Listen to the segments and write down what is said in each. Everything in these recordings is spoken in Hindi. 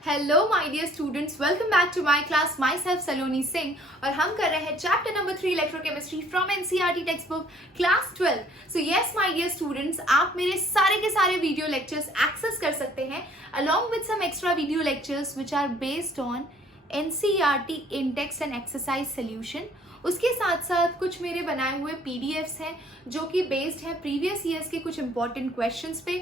Hello my dear students, welcome back to my class. Myself Saloni Singh और हम कर रहे हैं chapter number 3 electrochemistry from NCERT textbook class 12। So yes my dear students, आप मेरे सारे के सारे वीडियो लेक्चर्स एक्सेस कर सकते हैं along with some extra video lectures which are based on NCERT in text and exercise solution. उसके साथ साथ कुछ मेरे बनाए हुए पीडीएफ्स हैं जो कि बेस्ड हैं प्रीवियस ईयर्स के कुछ इंपॉर्टेंट क्वेश्चंस पे,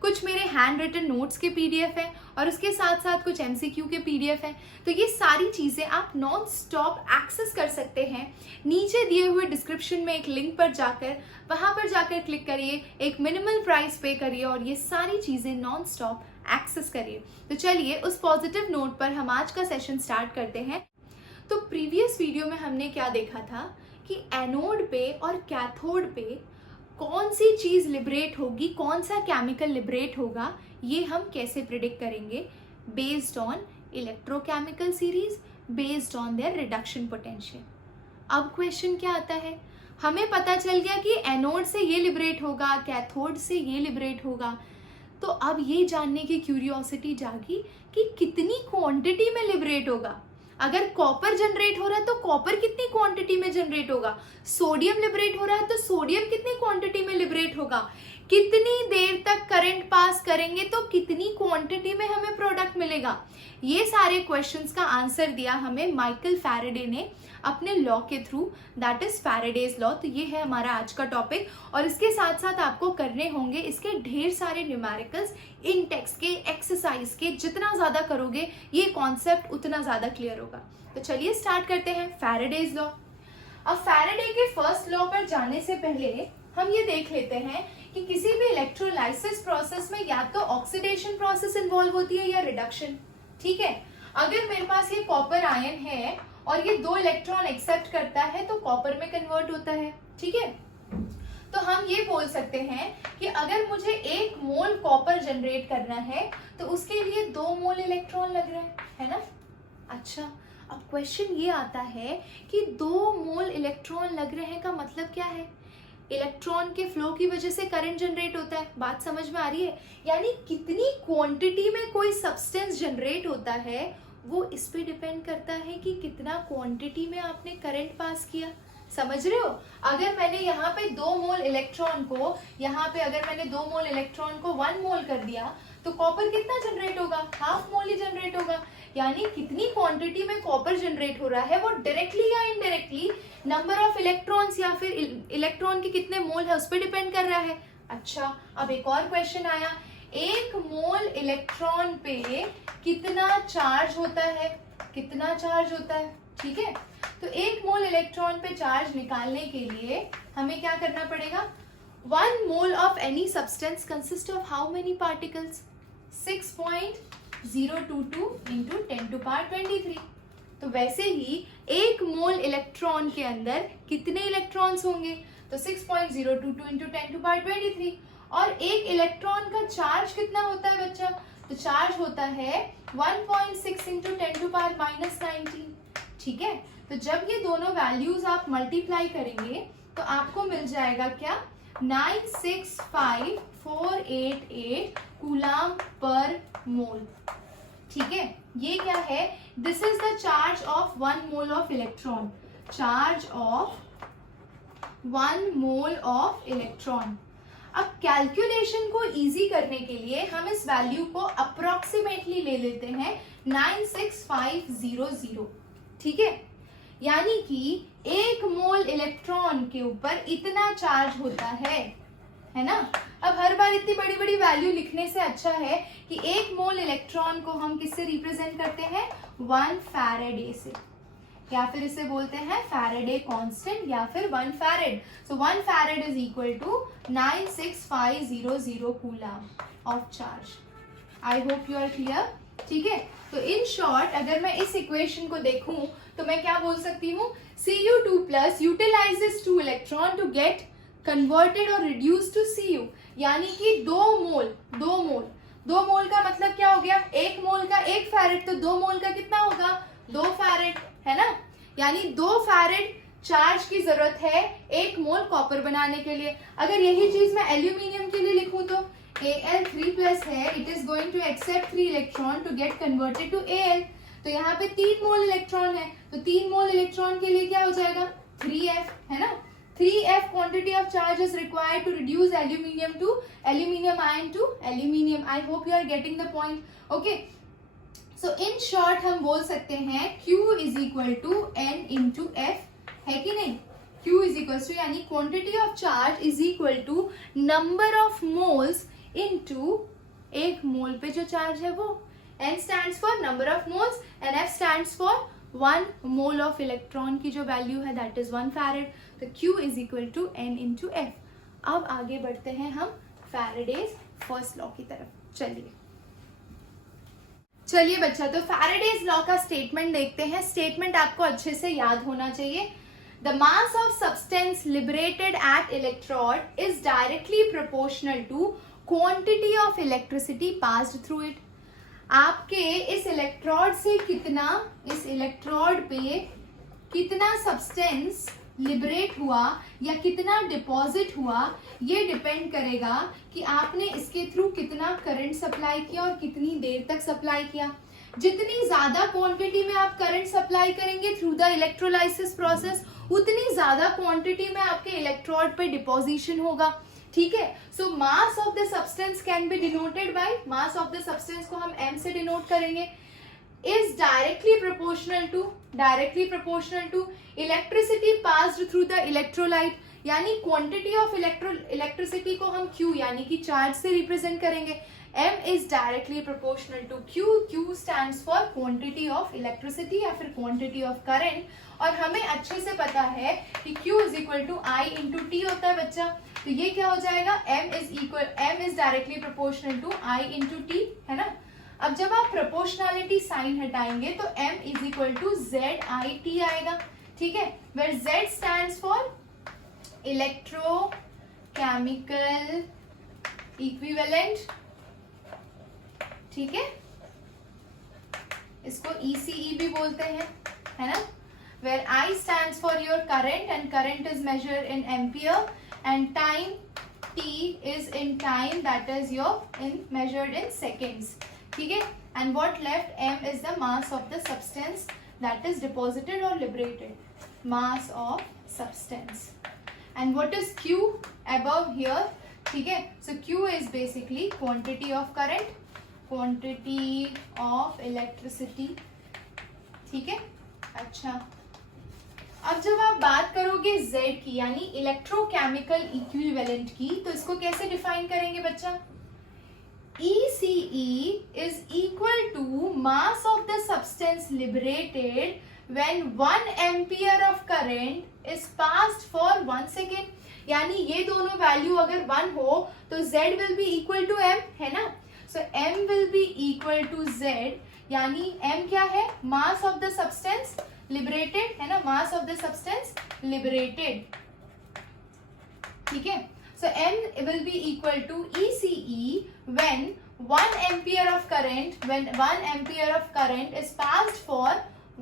कुछ मेरे हैंड रिटन नोट्स के पीडीएफ हैं और उसके साथ साथ कुछ एमसीक्यू के पीडीएफ हैं। तो ये सारी चीज़ें आप नॉन स्टॉप एक्सेस कर सकते हैं। नीचे दिए हुए डिस्क्रिप्शन में एक लिंक पर जाकर वहाँ पर जाकर क्लिक करिए, एक मिनिमल प्राइस पे करिए और ये सारी चीज़ें नॉन स्टॉप एक्सेस करिए। तो चलिए उस पॉजिटिव नोट पर हम आज का सेशन स्टार्ट करते हैं। तो प्रीवियस वीडियो में हमने क्या देखा था कि एनोड पे और कैथोड पे कौन सी चीज़ लिबरेट होगी, कौन सा केमिकल लिबरेट होगा, ये हम कैसे प्रिडिक्ट करेंगे based on electrochemical series, based on their reduction potential. अब क्वेश्चन क्या आता है, हमें पता चल गया कि एनोड से ये लिबरेट होगा, कैथोड से ये लिबरेट होगा। तो अब ये जानने की क्यूरियोसिटी जागी कि कितनी क्वांटिटी में लिबरेट होगा। अगर कॉपर जनरेट हो रहा है तो कॉपर कितनी क्वांटिटी में जनरेट होगा, सोडियम लिबरेट हो रहा है तो सोडियम कितनी क्वांटिटी में लिबरेट होगा, कितनी देर तक करंट पास करेंगे तो कितनी क्वांटिटी में हमें प्रोडक्ट मिलेगा। ये सारे क्वेश्चंस का आंसर दिया हमें माइकल फैराडे ने अपने लॉ के through, that is Faraday's law. तो ये है हमारा आज का टॉपिक और इसके साथ साथ आपको करने होंगे इसके ढेर सारे न्यूमेरिकल्स इन टेक्स्ट के, एक्सरसाइज के। जितना ज़्यादा करोगे ये कॉन्सेप्ट उतना ज़्यादा क्लियर होगा। तो चलिए स्टार्ट करते हैं फैराडेज लॉ। अब फैराडे के फर्स्ट लॉ पर जाने से पहले हम ये देख लेते हैं कि किसी भी इलेक्ट्रोलाइसिस प्रोसेस में या तो ऑक्सीडेशन प्रोसेस इन्वॉल्व होती है या रिडक्शन। ठीक है, अगर मेरे पास ये कॉपर आयन है और ये 2 इलेक्ट्रॉन एक्सेप्ट करता है तो कॉपर में कन्वर्ट होता है। ठीक है, तो हम ये बोल सकते हैं कि अगर मुझे 1 मोल कॉपर जनरेट करना है तो उसके लिए 2 मोल इलेक्ट्रॉन लग रहे हैं, है ना। अच्छा, अब क्वेश्चन ये आता है कि 2 मोल इलेक्ट्रॉन लग रहे हैं का मतलब क्या है। इलेक्ट्रॉन के फ्लो की वजह से करंट जनरेट होता है, बात समझ में आ रही है। यानी कितनी क्वांटिटी में कोई सब्सटेंस जनरेट होता है वो इस पे डिपेंड करता है कि कितना क्वांटिटी में आपने करंट पास किया। समझ रहे हो, अगर मैंने यहाँ पे 2 मोल इलेक्ट्रॉन को, यहाँ पे अगर मैंने 2 मोल इलेक्ट्रॉन को 1 मोल कर दिया तो कॉपर कितना जनरेट होगा, हाफ मोल ही जनरेट होगा। यानी कितनी क्वांटिटी में कॉपर जनरेट हो रहा है वो डायरेक्टली या इनडायरेक्टली नंबर ऑफ इलेक्ट्रॉन्स या फिर इलेक्ट्रॉन के कितने मोल है उस पर डिपेंड कर रहा है। अच्छा, अब एक और क्वेश्चन आया, 1 मोल इलेक्ट्रॉन पे कितना चार्ज होता है, कितना चार्ज होता है। ठीक है, तो 1 मोल इलेक्ट्रॉन पे चार्ज निकालने के लिए हमें क्या करना पड़ेगा, 1 mole of any substance consist of how many particles, 6.022 into 10⁻23। तो वैसे ही 1 मोल इलेक्ट्रॉन के अंदर कितने इलेक्ट्रॉन्स होंगे, तो 6.022 इंटू 10⁻23। और एक इलेक्ट्रॉन का चार्ज कितना होता है बच्चा, तो चार्ज होता है 1.6 इंटू 10⁻19। ठीक है, तो जब ये दोनों वैल्यूज आप मल्टीप्लाई करेंगे तो आपको मिल जाएगा क्या, 965,488 कूलम पर मोल। ठीक है, ये क्या है, this is the charge of 1 mole of electron, charge of 1 mole of electron. अब कैलकुलेशन को इजी करने के लिए हम इस वैल्यू को अप्रोक्सीमेटली ले लेते हैं 96500। ठीक है, यानी कि 1 मोल इलेक्ट्रॉन के ऊपर इतना चार्ज होता है ना। अब हर बार इतनी बड़ी बड़ी वैल्यू लिखने से अच्छा है कि 1 मोल इलेक्ट्रॉन को हम किससे रिप्रेजेंट करते हैं, 1 फैराडे से, या फिर इसे बोलते हैं फैराडे कांस्टेंट या फिर 1 farad. So 1 farad is equal to 96500 coulomb of charge. I hope you are clear. ठीक है, तो इन शॉर्ट अगर मैं इस इक्वेशन को देखूं तो मैं क्या बोल सकती हूँ, Cu2+ utilizes 2 electron to get converted और रिड्यूस टू Cu। यानी कि 2 मोल का मतलब क्या हो गया, 1 मोल का 1 फैराड, तो 2 मोल का कितना होगा, 2 फैराड, है ना। यानी 2 फैराड चार्ज की जरूरत है 1 मोल कॉपर बनाने के लिए। अगर यही चीज मैं एल्यूमिनियम के लिए लिखूं तो Al 3+ है, it is going to accept 3 electron to get converted to Al। तो यहाँ पे 3 मोल इलेक्ट्रॉन है, तो 3 मोल इलेक्ट्रॉन के लिए क्या हो जाएगा 3f, है ना। 3f quantity of charge is required to reduce aluminium ion to aluminium। I hope you are getting the point, okay। So in short हम बोल सकते हैं Q is equal to N into F, है कि नहीं। Q is equal to यानी quantity of charge is equal to number of moles into एक मोल पे जो चार्ज है वो। N stands for number of moles and F stands for 1 mole of electron की जो वैल्यू है that is 1 farad। तो Q is equal to N into F। अब आगे बढ़ते हैं हम फैराडेज फर्स्ट लॉ की तरफ। चलिए बच्चा, तो फैराडेज लॉ का स्टेटमेंट देखते हैं। स्टेटमेंट आपको अच्छे से याद होना चाहिए। The mass of substance liberated at electrode is directly proportional to quantity of electricity passed through it. आपके इस इलेक्ट्रोड से कितना, इस इलेक्ट्रोड पे कितना सब्सटेंस लिबरेट हुआ या कितना डिपॉजिट हुआ, ये डिपेंड करेगा कि आपने इसके थ्रू कितना करंट सप्लाई किया और कितनी देर तक सप्लाई किया। जितनी ज्यादा क्वांटिटी में आप करंट सप्लाई करेंगे थ्रू द इलेक्ट्रोलाइसिस प्रोसेस, उतनी ज्यादा क्वांटिटी में आपके इलेक्ट्रोड पे डिपोजिशन होगा, ठीक है। So mass of the substance can be denoted by, mass of the substance को हम m से डिनोट करेंगे, is directly proportional to electricity passed through the electrolyte, यानी क्वांटिटी ऑफ इलेक्ट्रिसिटी को हम Q यानी कि चार्ज से रिप्रेजेंट करेंगे। M is directly proportional to Q, Q stands for quantity of electricity या फिर quantity of current, और हमें अच्छे से पता है कि Q is equal to I into T होता है बच्चा। तो ये क्या हो जाएगा, M is directly proportional to I into T, है ना। अब जब आप प्रोपोर्शनैलिटी साइन हटाएंगे तो M is equal to ZIT आएगा, ठीक है, where Z stands for electrochemical equivalent, ठीक है, इसको ECE भी बोलते हैं, है ना, where I stands for your current and current is measured in ampere and time T is in time that is your in measured in seconds, ठीक है। And what left, m is the mass of the substance that is deposited और liberated, mass of substance. And what is q above here, ठीक है। सो q is basically quantity of current, quantity of electricity, ठीक है। अच्छा, अब जब आप बात करोगे Z की यानी इलेक्ट्रोकेमिकल इक्विवेलेंट की, तो इसको कैसे डिफाइन करेंगे बच्चा। ECE is equal to mass of the substance liberated when 1 ampere of current is passed for 1 second। यानी ये दोनों वैल्यू अगर 1 हो तो Z will be equal to M, है ना। So M will be equal to Z, यानी M क्या है, mass of the substance liberated, है ना, mass of the substance liberated, ठीक है। So M will be equal to ECE when 1 ampere of current is passed for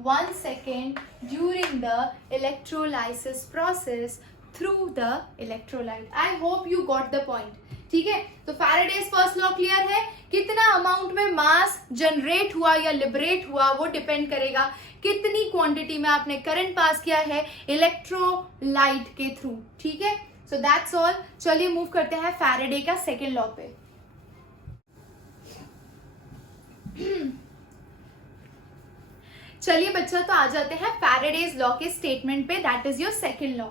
1 second during the electrolysis process through the electrolyte। I hope you got the point, ठीक है। तो फैराडेज फर्स्ट लॉ क्लियर है, कितना अमाउंट में मास जनरेट हुआ या लिबरेट हुआ वो डिपेंड करेगा कितनी क्वांटिटी में आपने करंट पास किया है इलेक्ट्रोलाइट के थ्रू, ठीक है। सो दैट्स ऑल। चलिए मूव करते हैं फैराडे का सेकेंड लॉ पे। चलिए बच्चा, तो आ जाते हैं फैराडेज लॉ के स्टेटमेंट पे, that is your second law.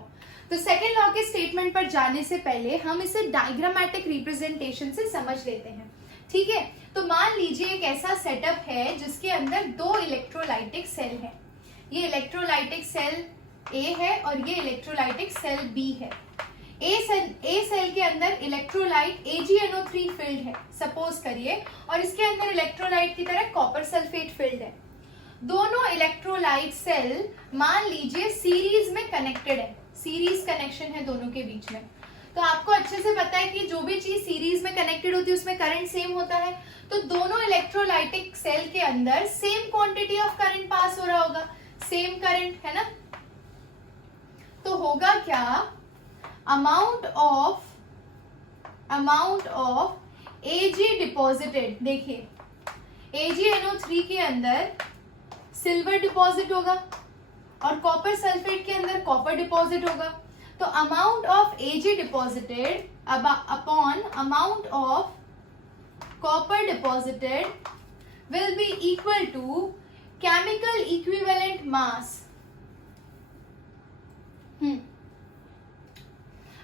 तो सेकेंड लॉ के स्टेटमेंट पर जाने से पहले हम इसे डायग्रामेटिक रिप्रेजेंटेशन से समझ लेते हैं, ठीक है। तो मान लीजिए एक ऐसा सेटअप है जिसके अंदर 2 इलेक्ट्रोलाइटिक सेल है। ये इलेक्ट्रोलाइटिक सेल A है और ये इलेक्ट्रोलाइटिक सेल B है। ए सेल के अंदर इलेक्ट्रोलाइट AgNO3 फिल्ड है सपोज करिए, और इसके अंदर इलेक्ट्रोलाइट की तरह कॉपर सल्फेट फिल्ड है। दोनों इलेक्ट्रोलाइट सेल मान लीजिए सीरीज में कनेक्टेड है, सीरीज कनेक्शन है दोनों के बीच में। तो आपको अच्छे से पता है कि जो भी चीज सीरीज में कनेक्टेड होती है उसमें करंट सेम होता है। तो दोनों इलेक्ट्रोलाइटिक सेल के अंदर same quantity of current pass हो रहा होगा, सेम करंट, है ना। तो होगा क्या, amount of Ag डिपॉजिटेड, देखिए AgNO3 के अंदर सिल्वर डिपॉजिट होगा और कॉपर सल्फेट के अंदर कॉपर डिपॉजिट होगा। तो amount of Ag deposited upon amount of copper deposited will be equal to chemical equivalent mass.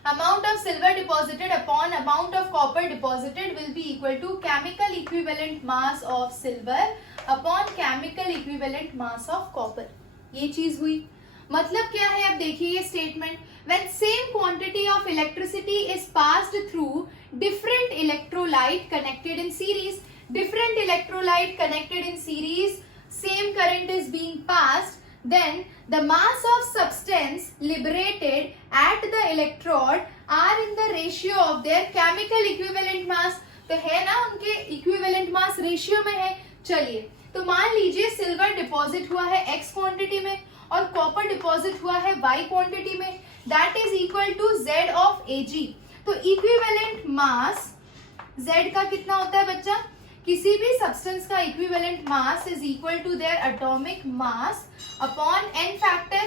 Amount of silver deposited upon amount of copper deposited will be equal to chemical equivalent mass of silver upon chemical equivalent mass of copper. ये चीज हुई। मतलब क्या है, अब देखिए ये statement, when same quantity of electricity is passed through different electrolyte connected in series, different electrolyte connected in series, same current is being passed, then the mass of substance liberated at the electrode are in the ratio of their chemical equivalent mass. तो है ना, उनके equivalent mass ratio में है। चलिए, तो मान लीजिए सिल्वर डिपॉजिट हुआ है x क्वांटिटी में और कॉपर डिपॉजिट हुआ है y क्वांटिटी में, that is equal to Z of Ag। तो इक्विवेलेंट मास Z का कितना होता है बच्चा, किसी भी सब्सटेंस का equivalent mass is equal to their atomic mass upon n factor.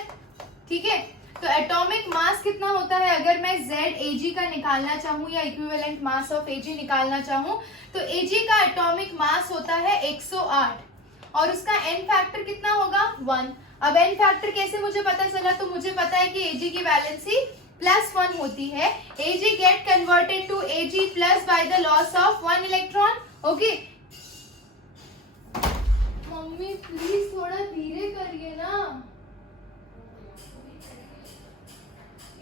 ठीक है, तो एटॉमिक मास कितना होता है, अगर मैं Ag का निकालना चाहूँ या इक्विवेलेंट मास ऑफ Ag निकालना चाहूँ, तो Ag का एटॉमिक मास होता है 108 और उसका n फैक्टर कितना होगा 1। अब n फैक्टर कैसे मुझे पता चला, तो मुझे पता है कि Ag की वैलेंसी +1 होती है। Ag get converted to Ag plus by the loss of 1 electron. Okay, mummy please थोड़ा धीरे करिए ना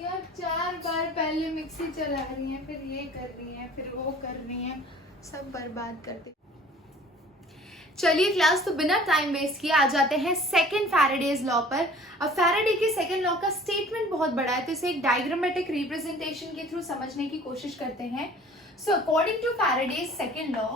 यार, 4 बार पहले मिक्सी चला रही हैं, फिर ये कर रही हैं, फिर वो कर रही हैं, सब बर्बाद कर दे। चलिए क्लास, तो बिना टाइम वेस्ट किए आ जाते हैं सेकंड फैराडेज लॉ पर। अब फैराडे के सेकंड लॉ का स्टेटमेंट बहुत बड़ा है, तो इसे एक डायग्रामेटिक रिप्रेजेंटेशन के थ्रू समझने की कोशिश करते हैं। So according to Faraday's second law,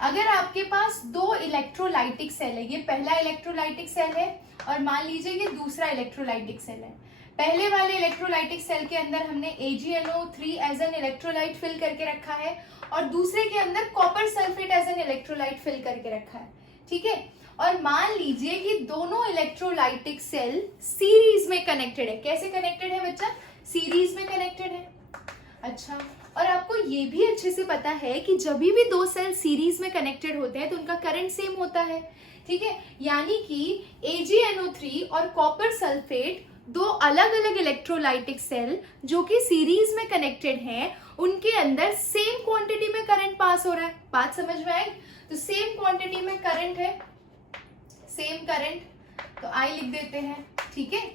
अगर आपके पास 2 इलेक्ट्रोलाइटिक सेल है, ये पहला इलेक्ट्रोलाइटिक सेल है और मान लीजिए ये दूसरा इलेक्ट्रोलाइटिक सेल है। पहले वाले इलेक्ट्रोलाइटिक सेल के अंदर हमने AgNO3 as an electrolyte fill करके रखा है और दूसरे के अंदर copper sulphate as an electrolyte fill करके रखा है। ठीक है, और मान लीजिए कि दोनों इलेक्ट्रोलाइटिक सेल सीरीज में कनेक्टेड है। कैसे कनेक्टेड है बच्चा, सीरीज में कनेक्टेड है। अच्छा, और आपको ये भी अच्छे से पता है कि जब भी 2 सेल सीरीज में कनेक्टेड होते हैं तो उनका करंट सेम होता है। ठीक है, यानी कि AgNO3 और कॉपर सल्फेट 2 अलग अलग इलेक्ट्रोलाइटिक सेल जो कि सीरीज में कनेक्टेड हैं, उनके अंदर सेम क्वांटिटी में करंट पास हो रहा है। बात समझ में आई? तो सेम क्वांटिटी में करंट है, सेम करंट, तो आई लिख देते हैं। ठीक है,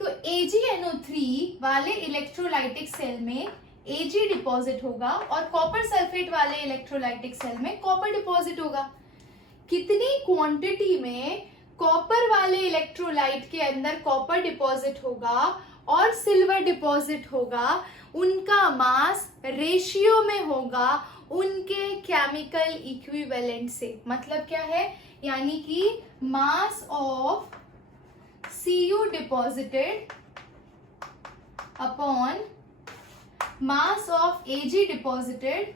तो AgNO3 वाले इलेक्ट्रोलाइटिक सेल में Ag डिपॉजिट होगा और कॉपर सल्फेट वाले इलेक्ट्रोलाइटिक सेल में कॉपर डिपॉजिट होगा। कितनी क्वांटिटी में कॉपर वाले इलेक्ट्रोलाइट के अंदर कॉपर डिपॉजिट होगा और सिल्वर डिपॉजिट होगा, उनका मास रेशियो में होगा उनके केमिकल इक्विवेलेंट से। मतलब क्या है, यानी कि mass of Cu deposited upon mass of Ag deposited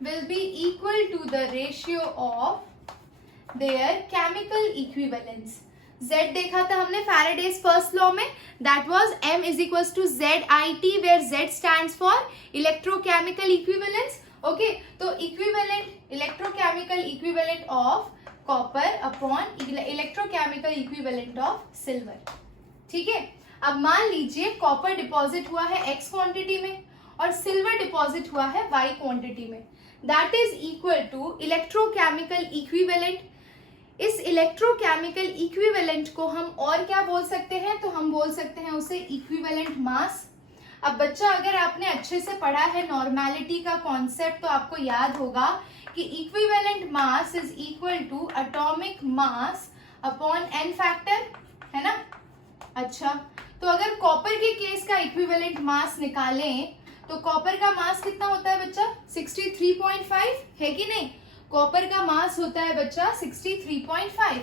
will be equal to the ratio of their chemical equivalence. Z देखा था हमने फैराडेज फर्स्ट लॉ में, that was M is equals to ZIT where Z stands for electrochemical equivalence. Okay, तो equivalent electrochemical equivalent of copper upon electrochemical equivalent of silver. ठीक है, अब मान लीजिए कॉपर डिपॉजिट हुआ है x क्वांटिटी में और सिल्वर डिपॉजिट हुआ है y क्वांटिटी में, that is equal to electrochemical equivalent. इस इलेक्ट्रोकेमिकल इक्विवेलेंट को हम और क्या बोल सकते हैं, तो हम बोल सकते हैं उसे इक्विवेलेंट मास। अब बच्चा, अगर आपने अच्छे से पढ़ा है नॉर्मेलिटी का कॉन्सेप्ट, तो आपको याद होगा कि equivalent mass is equal to atomic mass upon n factor, है ना। अच्छा, तो अगर कॉपर के केस का इक्विवेलेंट मास निकालें तो कॉपर का मास कितना होता है बच्चा, 63.5 है कि नहीं। कॉपर का मास होता है बच्चा 63.5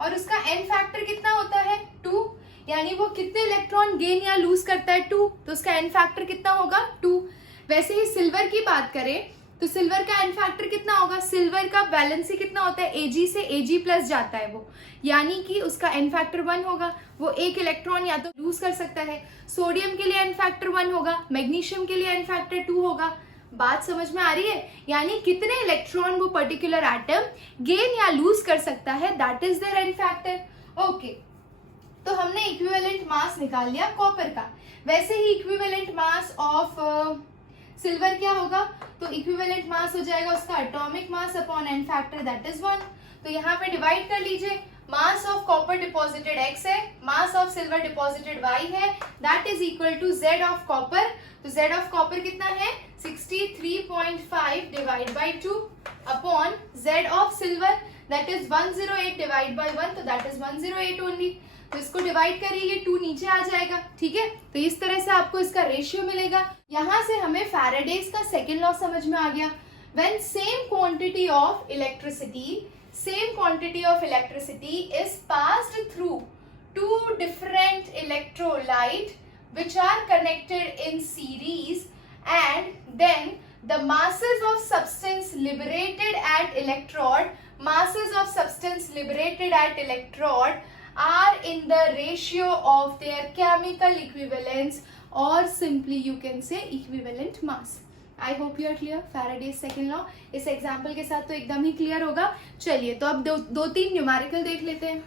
और उसका n फैक्टर कितना होता है 2, यानी वो कितने इलेक्ट्रॉन गेन या लूज करता है 2, तो उसका n फैक्टर कितना होगा 2। वैसे ही सिल्वर की बात करें तो सिल्वर का एन फैक्टर कितना होगा, सिल्वर का वैलेंसी कितना होता है, Ag से Ag प्लस जाता है वो, यानी कि उसका एन फैक्टर 1 होगा, वो एक इलेक्ट्रॉन या तो लूज कर सकता है। सोडियम के लिए एन फैक्टर 1 होगा, मैग्नीशियम के लिए एन फैक्टर 2 होगा। बात समझ में आ रही है, यानी कितने इलेक्ट्रॉन वो पर्टिकुलर एटम गेन या लूज कर सकता है, that is their N factor. Okay, तो हमने इक्विवेलेंट मास निकाल लिया कॉपर का। वैसे ही इक्विवेलेंट मास ऑफ सिल्वर क्या होगा, तो इक्विवेलेंट मास हो जाएगा उसका atomic mass upon N factor that is 1। तो यहाँ पे डिवाइड कर लीजिए, mass of copper deposited x है, mass of silver deposited y है, that is equal to z of copper. तो z ऑफ कॉपर कितना है 63.5 divide by 2 upon z of silver that is 108 divide by 1, तो दैट इज 108 ओनली। तो इसको डिवाइड करिए, ये 2 नीचे आ जाएगा, ठीक है। तो इस तरह से आपको इसका रेशियो मिलेगा। यहां से हमें फैराडेज का सेकेंड लॉ समझ में आ गया। When same quantity of electricity is passed through two different electrolyte which are connected in series, and then the masses of substance liberated at electrode are in the ratio of their chemical equivalence, or simply you can say equivalent mass. I hope you are clear. Faraday's second law इस एग्जाम्पल के साथ तो एकदम ही क्लियर होगा। चलिए, तो अब दो तीन न्यूमेरिकल देख लेते हैं।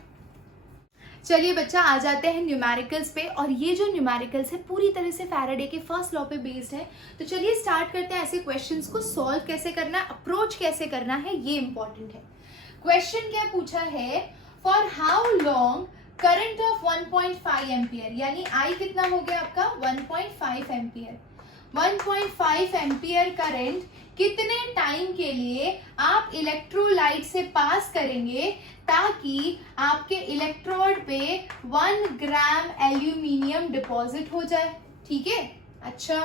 चलिए बच्चा, आ जाते हैं न्यूमेरिकल्स पे, और ये जो न्यूमेरिकल्स है पूरी तरह से फैराडे के फर्स्ट लॉ पे बेस्ड है। तो चलिए स्टार्ट करते हैं ऐसे क्वेश्चंस को सॉल्व कैसे करना है, अप्रोच कैसे करना है, ये इंपॉर्टेंट है। क्वेश्चन क्या पूछा है, for how long current of 1.5 ampere, यानी आई कितना हो गया आपका 1.5 एम्पियर। 1.5 एम्पियर करंट कितने टाइम के लिए आप इलेक्ट्रोलाइट से पास करेंगे ताकि आपके इलेक्ट्रोड पे 1 ग्राम एल्यूमिनियम डिपॉजिट हो जाए, ठीक है। अच्छा,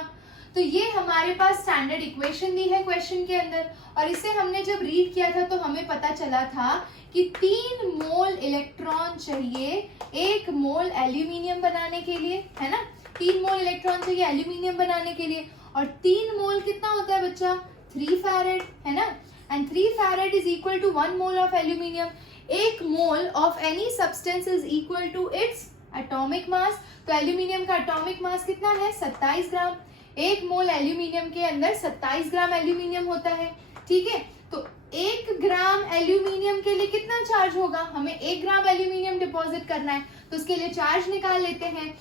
तो ये हमारे पास स्टैंडर्ड इक्वेशन दी है क्वेश्चन के अंदर, और इसे हमने जब रीड किया था तो हमें पता चला था कि 3 मोल इलेक्ट्रॉन चाहिए 1 मोल एल्यूमिनियम बनाने के लिए, है ना। 3 मोल इलेक्ट्रॉन चाहिए एल्यूमिनियम बनाने के लिए, और 3 मोल कितना होता है बच्चा 3 फैरेड, है ना। And 3 farad is equal to 1 mole of aluminium. 1 mole of any substance is equal to its atomic mass. तो एल्यूमिनियम का एटॉमिक मास कितना है 27 ग्राम। 1 मोल एल्यूमिनियम के अंदर 27 ग्राम एल्यूमिनियम होता है, ठीक है। तो 1 ग्राम एल्यूमिनियम के लिए कितना चार्ज होगा, हमें 1 ग्राम एल्यूमिनियम डिपॉजिट करना है, तो उसके लिए चार्ज निकाल लेते हैं।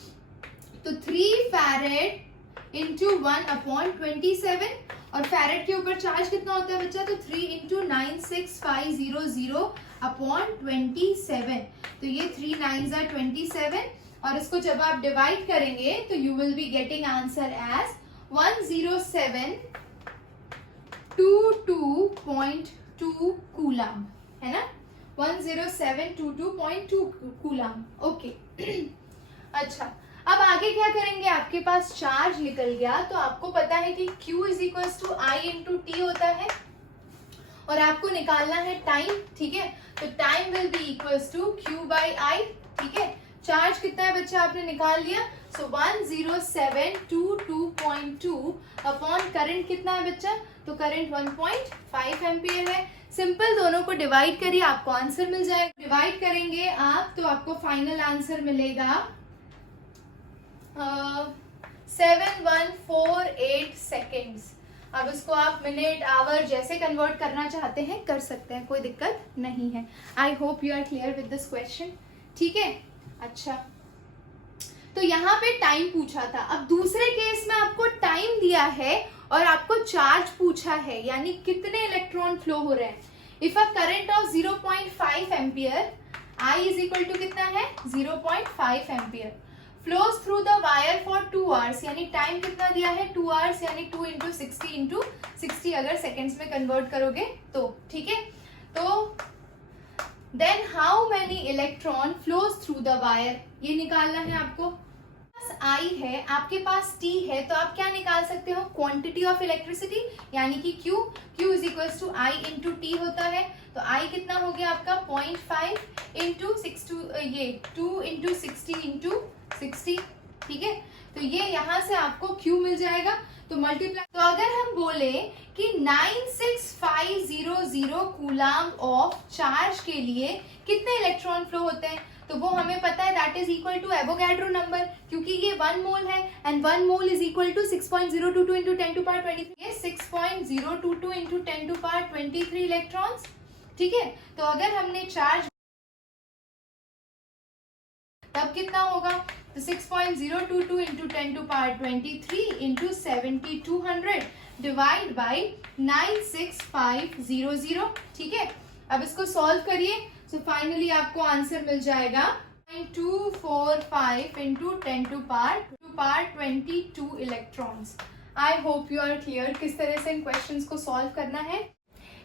तो 3 फैरेड इंटू 1/27, और फैरेड के ऊपर चार्ज कितना होता है बच्चा, तो 3 इंटू 96500/27। तो ये 3 9s are 27, और इसको जब आप डिवाइड करेंगे तो you will be getting answer as 10722.2 coulomb, है ना। 10722.2 कूलम, ओके। अच्छा, अब आगे क्या करेंगे, आपके पास चार्ज निकल गया, तो आपको पता है कि Q is equal to I into T होता है, और आपको निकालना है टाइम, ठीक है। तो time will be equal to Q by I, ठीक है। चार्ज कितना है बच्चा आपने निकाल लिया, सो 10722.2 अपॉन करंट कितना है बच्चा, तो करंट 1.5 एम्पियर है। सिंपल, दोनों को डिवाइड करिए, आपको आंसर मिल जाएगा। डिवाइड करेंगे आप तो आपको फाइनल आंसर मिलेगा 7148 सेकेंड्स। अब इसको आप मिनट आवर जैसे कन्वर्ट करना चाहते हैं कर सकते हैं, कोई दिक्कत नहीं है। I hope you are clear with this question, ठीक है। अच्छा, तो यहाँ पे टाइम पूछा था। अब दूसरे केस में आपको टाइम दिया है और आपको चार्ज पूछा है, यानी कितने इलेक्ट्रॉन फ्लो हो रहे हैं। If a current of 0.5 ampere, I is equal to कितना है 0.5 ampere, flows through the wire for 2 hours, यानी टाइम कितना दिया है 2 आवर्स, यानी 2 इंटू 60 अगर सेकेंड्स में कन्वर्ट करोगे तो, ठीक है। तो then how many electron flows through the wire, ये निकालना है आपको। आई है, आपके पास टी है, तो आप क्या निकाल सकते हो, क्वांटिटी ऑफ इलेक्ट्रिसिटी, यानी कि Q is equal to I into T होता है। तो आई कितना हो गया आपका 0.5 इंटू 2 इंटू 60 इंटू 60, ठीक है। तो ये यहाँ से आपको Q मिल जाएगा, तो मल्टीप्लाई। तो अगर हम बोले कि 96500 कूलम ऑफ चार्ज के लिए कितने इलेक्ट्रॉन फ्लो होते हैं, तो वो हमें पता है, that is equal to Avogadro number, क्योंकि ये 1 मोल है and 1 mole is equal to 6.022 into 10 to power 23, ये 6.022 इंटू 10 टू पावर 23 इलेक्ट्रॉन्स। ठीक है, तो अगर हमने चार्ज तब कितना होगा, तो 6.022 into 10 to power 23 into 7200 divide by 96500। ठीक है, अब इसको सॉल्व करिए, तो फाइनली आपको आंसर मिल जाएगा 245 into 10 to power 22 electrons. I hope you are clear किस तरह से इन क्वेश्चंस को सॉल्व करना है।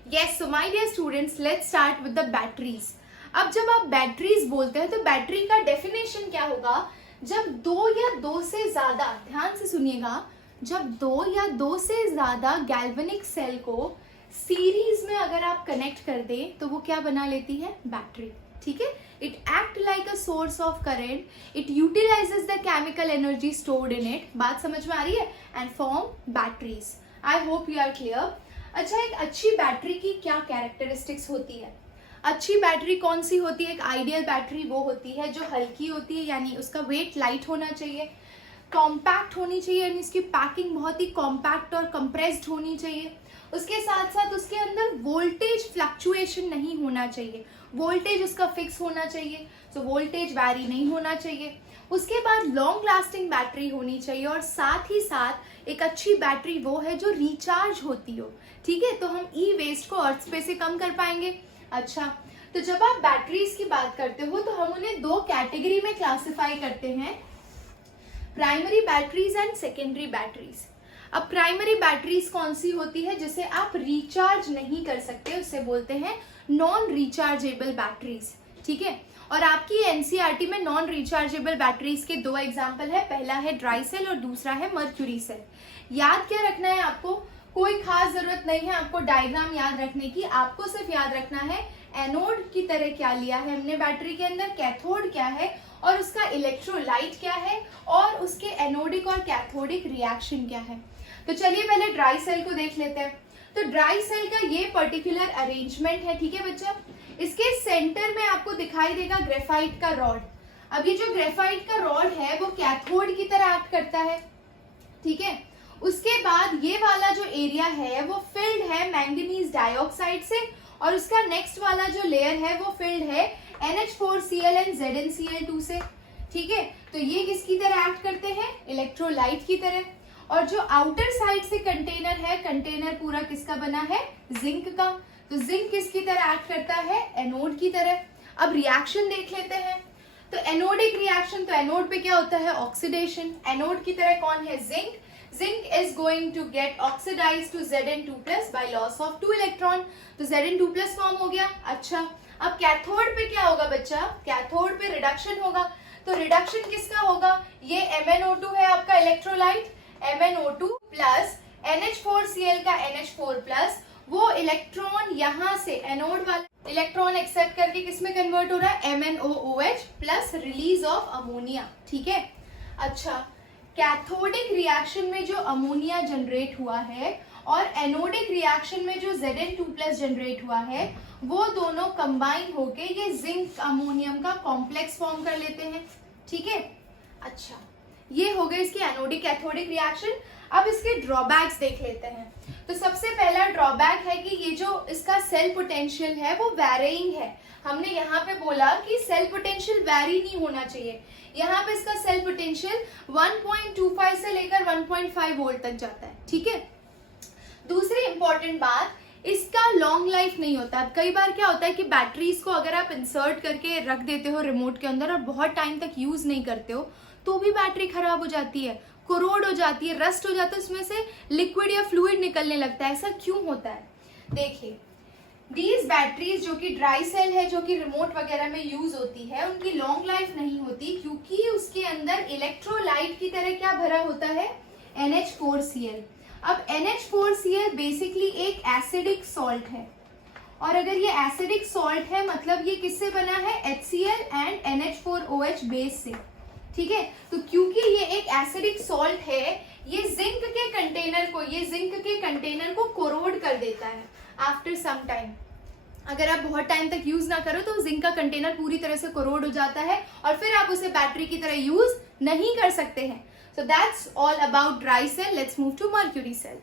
Yes, so my dear students, let's start with the batteries. अब जब आप बैटरीज बोलते हैं तो बैटरी का डेफिनेशन क्या होगा, जब 2 या 2 से ज्यादा, ध्यान से सुनिएगा, जब 2 या 2 से ज्यादा गैल्वेनिक सेल को सीरीज में अगर आप कनेक्ट कर दें तो वो क्या बना लेती है, बैटरी। ठीक है, it act like a source of current, it utilises the chemical energy stored in it, बात समझ में आ रही है, and form batteries. I hope you are clear. अच्छा, एक अच्छी बैटरी की क्या कैरेक्टरिस्टिक्स होती है, अच्छी बैटरी कौन सी होती है, एक आइडियल बैटरी वो होती है जो हल्की होती है, यानी उसका वेट लाइट होना चाहिए, कॉम्पैक्ट होनी चाहिए, यानी इसकी पैकिंग बहुत ही कॉम्पैक्ट और कंप्रेस्ड होनी चाहिए, उसके साथ साथ उसके अंदर वोल्टेज फ्लक्चुएशन नहीं होना चाहिए, वोल्टेज उसका फिक्स होना चाहिए, तो वोल्टेज वैरी नहीं होना चाहिए। उसके बाद लॉन्ग लास्टिंग बैटरी होनी चाहिए, और साथ ही साथ एक अच्छी बैटरी वो है जो रिचार्ज होती हो। ठीक है, तो हम ई वेस्ट को अर्थ पे से कम कर पाएंगे। अच्छा, तो जब आप बैटरीज की बात करते हो तो हम उन्हें 2 कैटेगरी में क्लासिफाई करते हैं, primary batteries and secondary batteries. अब प्राइमरी बैटरीज कौन सी होती है, जिसे आप रिचार्ज नहीं कर सकते, उससे बोलते हैं नॉन रिचार्जेबल बैटरीज। ठीक है, और आपकी एनसीईआरटी में नॉन रिचार्जेबल बैटरीज के 2 एग्जाम्पल है, पहला है ड्राई सेल और दूसरा है मर्क्यूरी सेल। याद क्या रखना है आपको, कोई खास जरूरत नहीं है आपको डायग्राम याद रखने की, आपको सिर्फ याद रखना है एनोड की तरह क्या लिया है हमने बैटरी के अंदर, कैथोड क्या है और उसका इलेक्ट्रोलाइट क्या है, और उसके एनोडिक और कैथोडिक रिएक्शन क्या है। तो चलिए पहले ड्राई सेल को देख लेते हैं। तो ड्राई सेल का ये पर्टिकुलर अरेंजमेंट है। ठीक है बच्चा, इसके सेंटर में आपको दिखाई देगा ग्रेफाइट का रॉड। अब ये जो ग्रेफाइट का रॉड है वो कैथोड की तरह एक्ट करता है। ठीक है, उसके बाद ये वाला जो एरिया है वो फिल्ड है मैंगनीज डाइऑक्साइड से, और उसका नेक्स्ट वाला जो लेयर है वो फिल्ड है NH4Cl एंड ZnCl2 से। ठीक है, तो ये किसकी तरह एक्ट करते हैं, इलेक्ट्रोलाइट की तरह। और जो आउटर साइड से कंटेनर है, कंटेनर पूरा किसका बना है, जिंक का, तो जिंक किसकी तरह एक्ट करता है, एनोड की तरह। अब रिएक्शन देख लेते हैं, तो एनोडिक रिएक्शन, तो एनोड पे क्या होता है, ऑक्सीडेशन। एनोड की तरह कौन है, zinc. Zinc is going to get oxidized to Zn2+ by loss of 2 electron, तो Zn2+ फॉर्म हो गया। अच्छा, अब कैथोड पे क्या होगा बच्चा, कैथोड पे रिडक्शन होगा, तो रिडक्शन किसका होगा, ये MnO2 है आपका इलेक्ट्रोलाइट, MnO2 प्लस NH4Cl का NH4+, वो इलेक्ट्रॉन यहाँ से एनोड वाला इलेक्ट्रॉन एक्सेप्ट करके किसमें कन्वर्ट हो रहा है, MnOOH plus release of ammonia. ठीक है, अच्छा, कैथोडिक रिएक्शन में जो अमोनिया जनरेट हुआ है और एनोडिक रिएक्शन में जो Zn2+ जनरेट हुआ है, वो दोनों कंबाइन होके ये जिंक अमोनियम का कॉम्प्लेक्स फॉर्म कर लेते हैं। ठीक है, अच्छा, ये हो गए इसके एनोडिक कैथोडिक रिएक्शन। अब इसके ड्रॉबैक्स देख लेते हैं। तो सबसे पहला ड्रॉबैक है कि ये जो इसका सेल पोटेंशियल है वो वैरिंग है। हमने यहाँ पे बोला कि सेल पोटेंशियल वैरी नहीं होना चाहिए, यहाँ पे इसका सेल पोटेंशियल 1.25 से लेकर 1.5 वोल्ट तक जाता है। ठीक है, दूसरी इंपॉर्टेंट बात, इसका लॉन्ग लाइफ नहीं होता। अब कई बार क्या होता है कि बैटरीज को अगर आप इंसर्ट करके रख देते हो रिमोट के अंदर और बहुत टाइम तक यूज नहीं करते हो, तो भी बैटरी खराब हो जाती है, कोरोड हो जाती है, रस्ट हो जाता है, उसमें से लिक्विड या फ्लूइड निकलने लगता है। ऐसा क्यों होता है, देखिए, दीज बैटरीज जो कि ड्राई सेल है, जो कि रिमोट वगैरह में यूज होती है, उनकी लॉन्ग लाइफ नहीं होती, क्योंकि उसके अंदर इलेक्ट्रोलाइट की तरह क्या भरा होता है, NH4Cl। अब NH4Cl बेसिकली एक एसिडिक सॉल्ट है, और अगर ये एसिडिक सॉल्ट है मतलब ये किससे बना है, HCl एंड NH4OH बेस से। ठीक है। तो क्योंकि ये एक एसिडिक सॉल्ट है, ये जिंक के कंटेनर को कोरोड कर देता है आफ्टर सम टाइम। अगर आप बहुत टाइम तक यूज ना करो तो जिंक का कंटेनर पूरी तरह से कोरोड हो जाता है और फिर आप उसे बैटरी की तरह यूज नहीं कर सकते हैं। So that's all about dry cell. Let's move to mercury cell.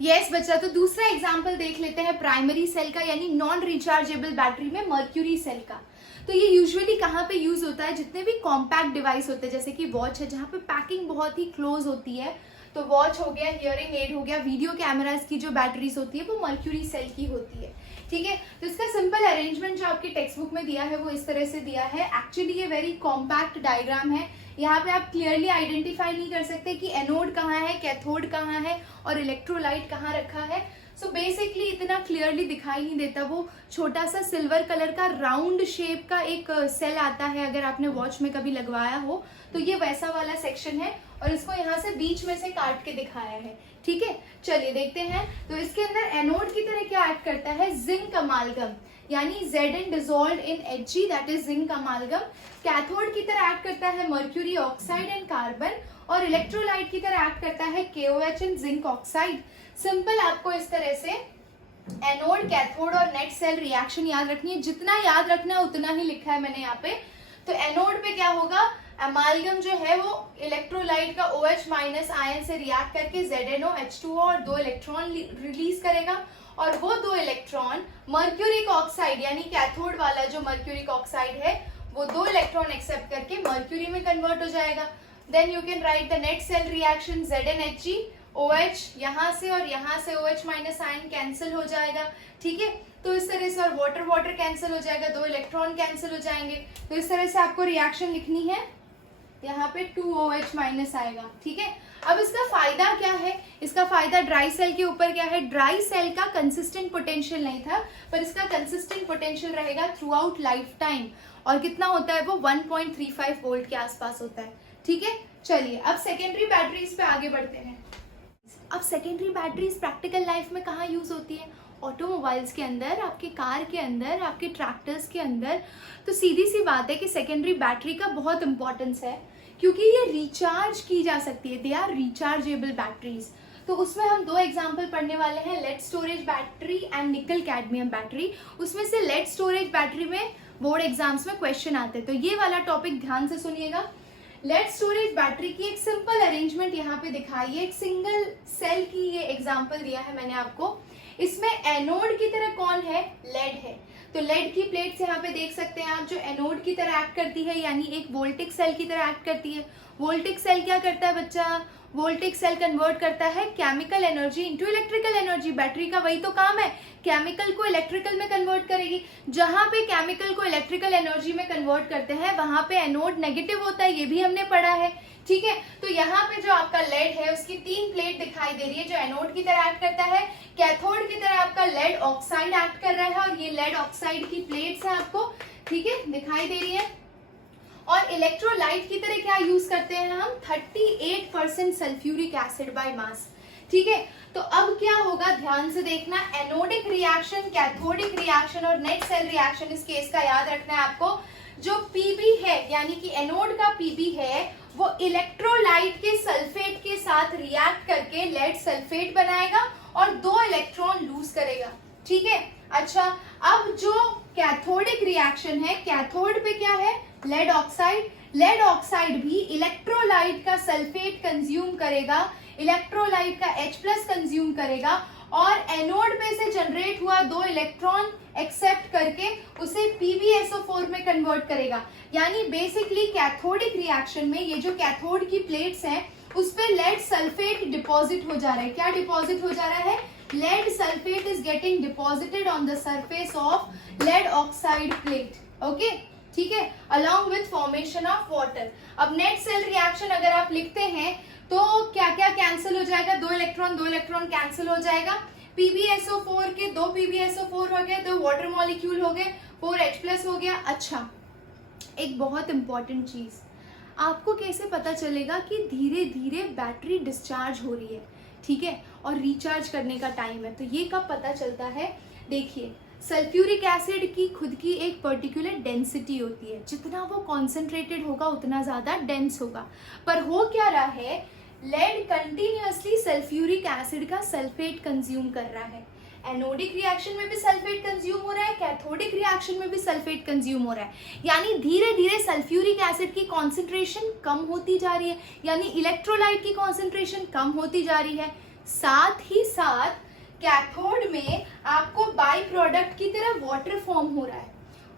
Yes बच्चा, तो दूसरा एग्जाम्पल देख लेते हैं प्राइमरी सेल का, यानी नॉन रिचार्जेबल बैटरी में मर्क्यूरी सेल का। तो ये यूजुअली कहाँ पे यूज होता है? जितने भी कॉम्पैक्ट डिवाइस होते हैं, जैसे कि वॉच है जहाँ पे पैकिंग बहुत ही क्लोज होती है, तो वॉच हो गया, हियरिंग एड हो गया, वीडियो कैमरास की जो बैटरीज होती है वो मर्क्यूरी सेल की होती है। ठीक है, तो इसका सिंपल अरेंजमेंट जो आपकी टेक्स्ट बुक में दिया है वो इस तरह से दिया है। एक्चुअली ये वेरी कॉम्पैक्ट डायग्राम है। यहाँ पे आप क्लियरली आइडेंटिफाई नहीं कर सकते कि एनोड कहाँ है, कैथोड कहाँ है और इलेक्ट्रोलाइट कहाँ रखा है। सो बेसिकली इतना क्लियरली दिखाई नहीं देता। वो छोटा सा सिल्वर कलर का राउंड शेप का एक सेल आता है, अगर आपने वॉच में कभी लगवाया हो तो ये वैसा वाला सेक्शन है और इसको यहाँ से बीच में से काट के दिखाया है। ठीक है, चलिए देखते हैं। तो इसके अंदर एनोड की तरह क्या ऐड करता है? जिंक अमालगम, यानी Zn dissolved in Hg, that is zinc अमालगम। Cathode की तरह ऐड करता है मर्क्यूरी ऑक्साइड एंड कार्बन, और इलेक्ट्रोलाइट की तरह ऐड करता है KOH and zinc oxide. Simple आपको इस तरह से एनोड, कैथोड और नेट सेल रिएक्शन याद रखनी है। जितना याद रखना है उतना ही लिखा है मैंने यहाँ पे। तो एनोड पे क्या होगा? अमालगम जो है वो इलेक्ट्रोलाइट का OH माइनस आयन से रिएक्ट करके ZnO H2O और 2 इलेक्ट्रॉन रिलीज करेगा, और वो 2 इलेक्ट्रॉन मर्क्यूरिक ऑक्साइड यानी कैथोड वाला जो मर्क्यूरिक ऑक्साइड है वो 2 इलेक्ट्रॉन एक्सेप्ट करके मर्क्यूरी में कन्वर्ट हो जाएगा। Then you can write the net cell reaction ZnHg, OH यहाँ से और यहाँ से OH माइनस आयन कैंसिल हो जाएगा। ठीक है, तो इस तरह से, और वाटर वाटर कैंसिल हो जाएगा, 2 इलेक्ट्रॉन कैंसिल हो जाएंगे। तो इस तरह से आपको रिएक्शन लिखनी है। यहाँ पे 2OH माइनस आएगा। ठीक है, अब इसका फायदा क्या है? इसका फायदा ड्राई सेल के ऊपर क्या है? ड्राई सेल का कंसिस्टेंट पोटेंशियल नहीं था, पर इसका कंसिस्टेंट पोटेंशियल रहेगा थ्रू आउट लाइफ टाइम। और कितना होता है वो? 1.35 वोल्ट के आसपास होता है। ठीक है, चलिए अब सेकेंडरी बैटरीज पे आगे बढ़ते हैं। अब सेकेंडरी बैटरीज प्रैक्टिकल लाइफ में कहाँ यूज होती है? ऑटोमोबाइल्स के अंदर, आपके कार के अंदर, आपके ट्रैक्टर्स के अंदर। तो सीधी सी बात है कि सेकेंडरी बैटरी का बहुत इंपॉर्टेंस है, क्योंकि ये रिचार्ज की जा सकती है। They are rechargeable batteries. तो उसमें हम 2 एग्जाम्पल पढ़ने वाले हैं, lead storage battery and nickel cadmium battery. उसमें से लेड स्टोरेज बैटरी में बोर्ड एग्जाम्स में क्वेश्चन आते हैं, तो ये वाला टॉपिक ध्यान से सुनिएगा। लेड स्टोरेज बैटरी की एक सिंपल अरेंजमेंट यहाँ पे दिखाई है। एक सिंगल सेल की ये एग्जाम्पल दिया है मैंने आपको। इसमें एनोड की तरह कौन है? लेड है। तो लेड की प्लेट्स यहाँ पे देख सकते हैं आप, जो एनोड की तरह एक्ट करती है, यानी एक वोल्टिक सेल की तरह एक्ट करती है। वोल्टिक सेल क्या करता है बच्चा? वोल्टिक सेल कन्वर्ट करता है chemical energy into electrical energy. Battery का वही तो काम है, केमिकल को इलेक्ट्रिकल में कन्वर्ट करेगी। जहां पे केमिकल को इलेक्ट्रिकल एनर्जी में कन्वर्ट करते हैं वहां पे एनोड नेगेटिव होता है, ये भी हमने पढ़ा है। ठीक है, तो यहाँ पे जो आपका लेड है उसकी 3 प्लेट दिखाई दे रही है, जो एनोड की तरह एक्ट करता है। कैथोड की तरह आपका लेड ऑक्साइड एक्ट कर रहा है, और ये लेड ऑक्साइड की प्लेट्स है आपको, ठीक है, दिखाई दे रही है। और इलेक्ट्रोलाइट की तरह क्या यूज करते हैं हम? 38% सल्फ्यूरिक एसिड बाय मास। ठीक है, तो अब क्या होगा ध्यान से देखना। एनोडिक रिएक्शन, कैथोडिक रिएक्शन और नेट सेल रिएक्शन इस केस का याद रखना है आपको। जो पीबी है यानी कि एनोड का पीबी है वो इलेक्ट्रोलाइट के सल्फेट के साथ रिएक्ट करके लेड सल्फेट बनाएगा और 2 इलेक्ट्रॉन लूज करेगा। ठीक है, अच्छा, अब जो कैथोडिक रिएक्शन है, कैथोड पे क्या है? Lead oxide. लेड ऑक्साइड भी इलेक्ट्रोलाइट का सल्फेट कंज्यूम करेगा, इलेक्ट्रोलाइट का H+ कंज्यूम करेगा, और एनोड में से जनरेट हुआ 2 इलेक्ट्रॉन एक्सेप्ट करके उसे PbSO4 में कन्वर्ट करेगा। यानी बेसिकली कैथोडिक रिएक्शन में ये जो कैथोड की प्लेट्स हैं उस पे लेड सल्फेट डिपॉजिट हो जा रहा है। क्या डिपॉजिट हो जा रहा है? Lead sulphate is getting deposited on the surface of lead oxide plate. Okay, ठीक है, along with formation of water. अब नेट सेल रिएक्शन अगर आप लिखते हैं तो क्या क्या कैंसिल हो जाएगा? 2 इलेक्ट्रॉन कैंसिल हो जाएगा। PbSO4 के 2 PbSO4 हो गए, 2 वाटर मॉलिक्यूल हो गए, 4 H+ हो गया। अच्छा, एक बहुत इंपॉर्टेंट चीज, आपको कैसे पता चलेगा कि धीरे धीरे बैटरी डिस्चार्ज हो रही है? ठीक है, और रिचार्ज करने का टाइम है, तो ये कब पता चलता है? देखिए, सल्फ्यूरिक एसिड की खुद की एक पर्टिकुलर डेंसिटी होती है, जितना वो कॉन्सेंट्रेटेड होगा उतना ज़्यादा डेंस होगा। पर हो क्या रहा है, लेड कंटिन्यूअसली सल्फ्यूरिक एसिड का सल्फेट कंज्यूम कर रहा है। एनोडिक रिएक्शन में भी सल्फेट कंज्यूम हो रहा है, कैथोडिक रिएक्शन में भी सल्फेट कंज्यूम हो रहा है, यानी धीरे धीरे सल्फ्यूरिक एसिड की कॉन्सेंट्रेशन कम होती जा रही है, यानी इलेक्ट्रोलाइट की कॉन्सेंट्रेशन कम होती जा रही है। साथ ही साथ कैथोड में आपको बाई प्रोडक्ट की तरह वाटर फॉर्म हो रहा है।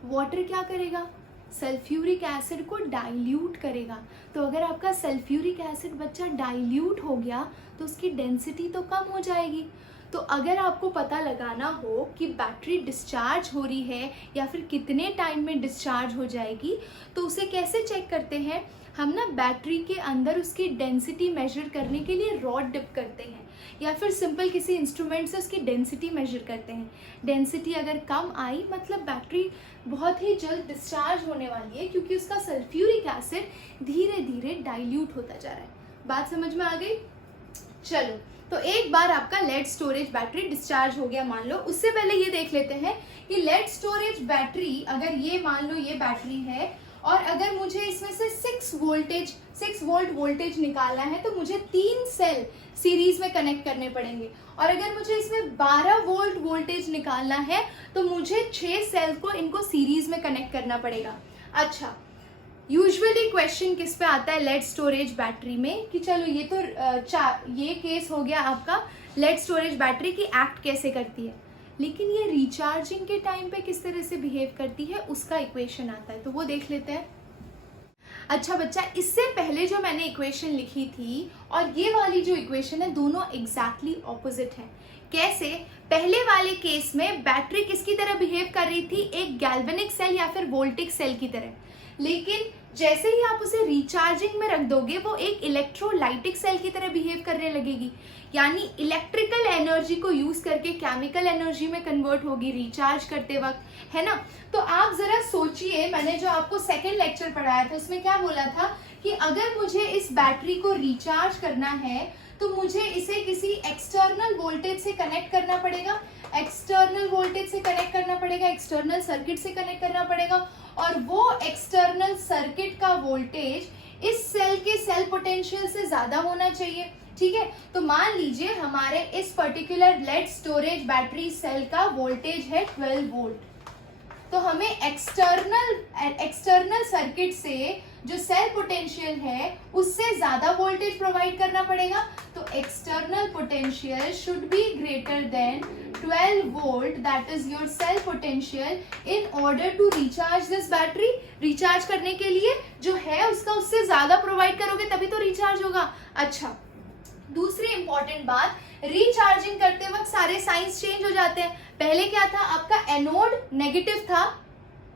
वाटर क्या करेगा, सल्फ्यूरिक एसिड को डाइल्यूट करेगा। तो अगर आपका सल्फ्यूरिक एसिड बच्चा डाइल्यूट हो गया तो उसकी डेंसिटी तो कम हो जाएगी। तो अगर आपको पता लगाना हो कि बैटरी डिस्चार्ज हो रही है या फिर कितने टाइम में डिस्चार्ज हो जाएगी, तो उसे कैसे चेक करते हैं हम ना, बैटरी के अंदर उसकी डेंसिटी मेजर करने के लिए रॉड डिप करते हैं या फिर सिंपल किसी इंस्ट्रूमेंट से उसकी डेंसिटी मेजर करते हैं। डेंसिटी अगर कम आई मतलब बैटरी बहुत ही जल्द डिस्चार्ज होने वाली है, क्योंकि उसका सल्फ्यूरिक एसिड धीरे धीरे डाइल्यूट होता जा रहा है। बात समझ में आ गई? चलो, तो एक बार आपका लेड स्टोरेज बैटरी डिस्चार्ज हो गया मान लो, उससे पहले ये देख लेते हैं कि लेड स्टोरेज बैटरी, अगर ये मान लो ये बैटरी है और अगर मुझे इसमें से 6 वोल्ट वोल्टेज निकालना है तो मुझे 3 सेल सीरीज में कनेक्ट करने पड़ेंगे, और अगर मुझे इसमें 12 वोल्ट वोल्टेज निकालना है तो मुझे 6 सेल को इनको सीरीज में कनेक्ट करना पड़ेगा। अच्छा, यूजुअली क्वेश्चन किस पे आता है लेड स्टोरेज बैटरी में कि चलो ये तो ये केस हो गया आपका लेड स्टोरेज बैटरी की एक्ट कैसे करती है, लेकिन ये रिचार्जिंग के टाइम पे किस तरह से बिहेव करती है उसका इक्वेशन आता है, तो वो देख लेते हैं। अच्छा बच्चा, इससे पहले जो मैंने इक्वेशन लिखी थी और ये वाली जो इक्वेशन है दोनों एग्जैक्टली ऑपोजिट है। कैसे? पहले वाले केस में बैटरी किसकी तरह बिहेव कर रही थी, एक गैल्वेनिक सेल या फिर वोल्टिक सेल की तरह, लेकिन जैसे ही आप उसे रिचार्जिंग में रख दोगे वो एक इलेक्ट्रोलाइटिक सेल की तरह बिहेव करने लगेगी, यानी इलेक्ट्रिकल एनर्जी को यूज करके केमिकल एनर्जी में कन्वर्ट होगी रिचार्ज करते वक्त, है ना। तो आप जरा सोचिए, मैंने जो आपको सेकंड लेक्चर पढ़ाया था उसमें क्या बोला था कि अगर मुझे इस बैटरी को रिचार्ज करना है तो मुझे इसे किसी एक्सटर्नल वोल्टेज से कनेक्ट करना पड़ेगा, एक्सटर्नल वोल्टेज से कनेक्ट करना पड़ेगा, एक्सटर्नल सर्किट से कनेक्ट करना पड़ेगा, और वो एक्सटर्नल सर्किट का वोल्टेज इस सेल के सेल पोटेंशियल से ज्यादा होना चाहिए। ठीक है, तो मान लीजिए हमारे इस particular lead storage battery cell का वोल्टेज है 12 वोल्ट, तो हमें एक्सटर्नल सर्किट से जो सेल पोटेंशियल है उससे ज्यादा वोल्टेज प्रोवाइड करना पड़ेगा। तो external potential should be greater than 12 volt, that is your cell potential, in order to recharge this battery. Recharge करने के लिए जो है उसका उससे ज्यादा प्रोवाइड करोगे तभी तो रिचार्ज होगा। अच्छा, दूसरी इंपॉर्टेंट बात, रिचार्जिंग करते वक्त सारे साइंस चेंज हो जाते हैं। पहले क्या था, आपका एनोड नेगेटिव था,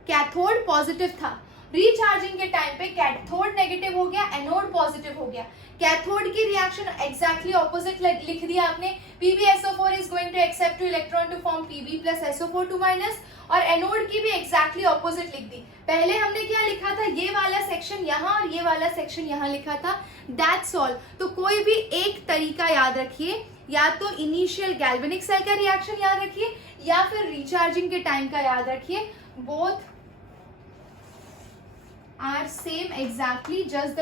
कैथोड पॉजिटिव था। रिचार्जिंग के टाइम पे कैथोड नेगेटिव हो गया, एनोड पॉजिटिव हो गया। कैथोड की रिएक्शन एग्जैक्टली ऑपोजिट लिख दिया आपने, PbSO4 is going to accept two electron to form Pb plus SO4 2 minus, और एनोड की भी एग्जैक्टली ऑपोजिट लिख दी। पहले हमने क्या लिखा था, ये वाला सेक्शन यहाँ और ये वाला सेक्शन यहाँ लिखा था, दैट्स ऑल। तो कोई भी एक तरीका याद रखिए, या तो इनिशियल गैल्वेनिक सेल का रिएक्शन याद रखिए या फिर रिचार्जिंग के टाइम का याद रखिए, both are same exactly, just the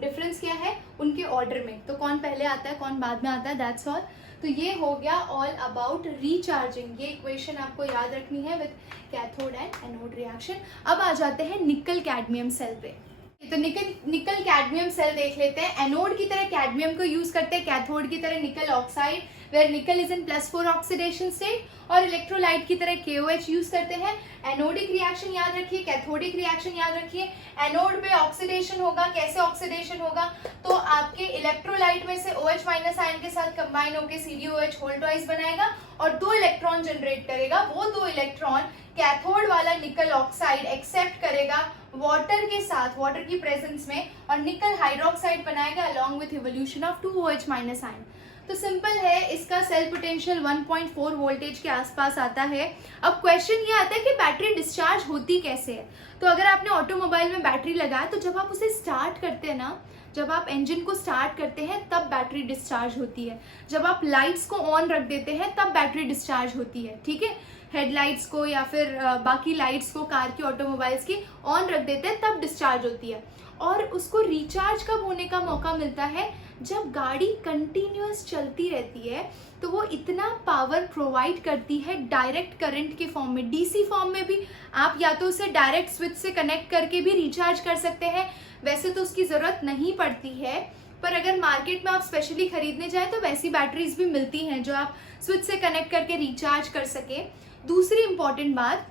difference क्या है उनके ऑर्डर में, तो कौन पहले आता है कौन बाद में आता है, दैट्स ऑल। तो ये हो गया ऑल अबाउट रिचार्जिंग, ये इक्वेशन आपको याद रखनी है with cathode and anode reaction. अब आ जाते हैं निकल कैडमियम सेल पे। तो निकल कैडमियम सेल देख लेते हैं। एनोड की तरह कैडमियम को यूज करते हैं, कैथोड की तरह निकल ऑक्साइड वेयर निकल इज इन +4 ऑक्सीडेशन स्टेट, और इलेक्ट्रोलाइट की तरह KOH यूज करते हैं। एनोडिक रिएक्शन याद रखिए, कैथोडिक रिएक्शन याद रखिए। एनोड पे ऑक्सीडेशन होगा, कैसे ऑक्सीडेशन होगा, तो आपके इलेक्ट्रोलाइट में से OH माइनस आयन के साथ कंबाइन होकर CdOH होल ट्वाइस बनाएगा और 2 इलेक्ट्रॉन जनरेट करेगा। वो 2 इलेक्ट्रॉन कैथोड वाला निकल ऑक्साइड एक्सेप्ट करेगा वाटर के साथ, वाटर की प्रेजेंस में, और निकल हाइड्रोक्साइड बनाएगा along with evolution of 2 OH minus ion. तो सिंपल है, इसका सेल पोटेंशियल 1.4 वोल्टेज के आसपास आता है। अब क्वेश्चन ये आता है कि बैटरी डिस्चार्ज होती कैसे है। तो अगर आपने ऑटोमोबाइल में बैटरी लगाया तो जब आप उसे स्टार्ट करते हैं ना, जब आप इंजन को स्टार्ट करते हैं तब बैटरी डिस्चार्ज होती है, जब आप लाइट्स को ऑन रख देते हैं तब बैटरी डिस्चार्ज होती है, ठीक है। हेडलाइट्स को या फिर बाकी लाइट्स को कार की, ऑटोमोबाइल्स की ऑन रख देते हैं तब डिस्चार्ज होती है। और उसको रिचार्ज कब होने का मौका मिलता है, जब गाड़ी कंटिन्यूअस चलती रहती है तो वो इतना पावर प्रोवाइड करती है डायरेक्ट करंट के फॉर्म में, डीसी फॉर्म में भी। आप या तो उसे डायरेक्ट स्विच से कनेक्ट करके भी रिचार्ज कर सकते हैं, वैसे तो उसकी ज़रूरत नहीं पड़ती है, पर अगर मार्केट में आप स्पेशली खरीदने जाएं तो वैसी बैटरीज भी मिलती हैं जो आप स्विच से कनेक्ट करके रिचार्ज कर सके। दूसरी इंपॉर्टेंट बात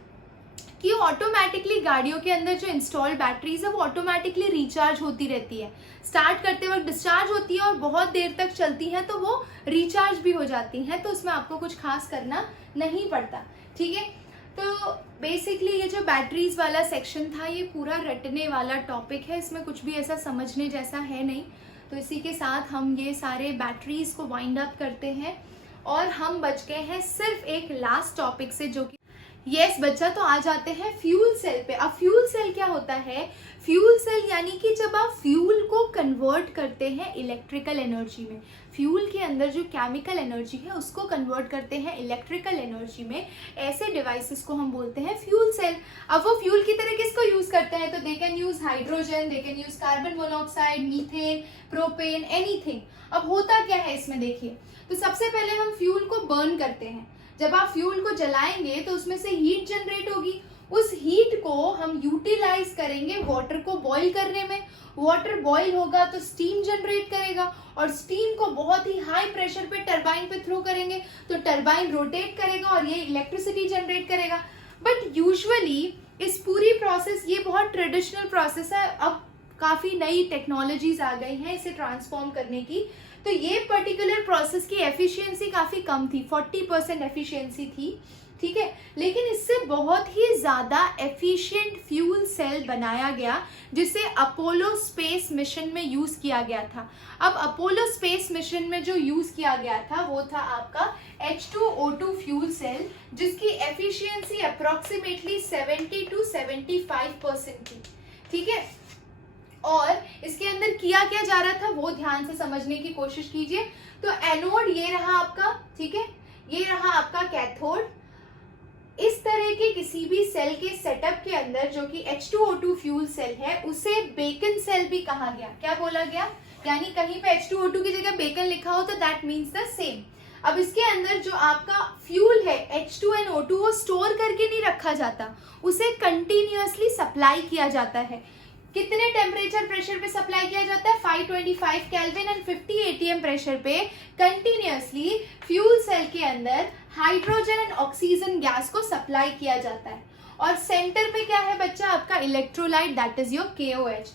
कि ऑटोमेटिकली गाड़ियों के अंदर जो इंस्टॉल्ड बैटरीज है वो ऑटोमेटिकली रिचार्ज होती रहती है। स्टार्ट करते वक्त डिस्चार्ज होती है और बहुत देर तक चलती हैं तो वो रिचार्ज भी हो जाती हैं, तो उसमें आपको कुछ खास करना नहीं पड़ता, ठीक है। तो बेसिकली ये जो बैटरीज वाला सेक्शन था ये पूरा रटने वाला टॉपिक है, इसमें कुछ भी ऐसा समझने जैसा है नहीं। तो इसी के साथ हम ये सारे बैटरीज को वाइंड अप करते हैं और हम बच गए हैं सिर्फ एक लास्ट टॉपिक से, जो कि यस बच्चा, तो आ जाते हैं फ्यूल सेल पे। अब फ्यूल सेल क्या होता है? फ्यूल सेल यानी कि जब आप फ्यूल को कन्वर्ट करते हैं इलेक्ट्रिकल एनर्जी में, फ्यूल के अंदर जो केमिकल एनर्जी है उसको कन्वर्ट करते हैं इलेक्ट्रिकल एनर्जी में, ऐसे डिवाइसेस को हम बोलते हैं फ्यूल सेल। अब वो फ्यूल की तरह किसको यूज करते हैं? तो they can use hydrogen, they can use carbon monoxide, methane, propane, anything. अब होता क्या है इसमें देखिए, तो सबसे पहले हम फ्यूल को बर्न करते हैं। जब आप फ्यूल को जलाएंगे तो उसमें से हीट जनरेट होगी, उस हीट को हम यूटिलाइज करेंगे वाटर को बॉईल करने में। वाटर बॉईल होगा तो स्टीम जनरेट करेगा और स्टीम को बहुत ही हाई प्रेशर पे टरबाइन पे थ्रो करेंगे तो टरबाइन रोटेट करेगा और ये इलेक्ट्रिसिटी जनरेट करेगा। बट यूजुअली इस पूरी प्रोसेस, ये बहुत ट्रेडिशनल प्रोसेस है, अब काफी नई टेक्नोलॉजीज आ गई हैं इसे ट्रांसफॉर्म करने की। तो ये पर्टिकुलर प्रोसेस की एफिशिएंसी काफी कम थी, 40% एफिशिएंसी थी, ठीक है। लेकिन इससे बहुत ही ज्यादा एफिशिएंट फ्यूल सेल बनाया गया जिसे अपोलो स्पेस मिशन में यूज किया गया था। अब अपोलो स्पेस मिशन में जो यूज किया गया था वो था आपका H2O2 फ्यूल सेल, जिसकी एफिशिएंसी अप्रोक्सीमेटली 70 to 75% थी, ठीक है। और इसके अंदर किया क्या जा रहा था वो ध्यान से समझने की कोशिश कीजिए। तो एनोड ये रहा आपका, ठीक है, ये रहा आपका कैथोड। इस तरह के किसी भी सेल के सेटअप के अंदर जो कि H2O2 फ्यूल सेल है उसे बेकन सेल भी कहा गया। क्या बोला गया? यानी कहीं पे H2O2 की जगह बेकन लिखा हो तो दैट मीन्स द सेम। अब इसके अंदर जो आपका फ्यूल है H2NO2 वो स्टोर करके नहीं रखा जाता, उसे कंटिन्यूअसली सप्लाई किया जाता है। कितने टेम्परेचर प्रेशर पे सप्लाई किया जाता है? 525 केल्विन एंड 50 atm प्रेशर पे कंटिन्यूअसली फ्यूल सेल के अंदर हाइड्रोजन एंड ऑक्सीजन गैस को सप्लाई किया जाता है। और सेंटर पे क्या है बच्चा? आपका electrolyte, that is your KOH।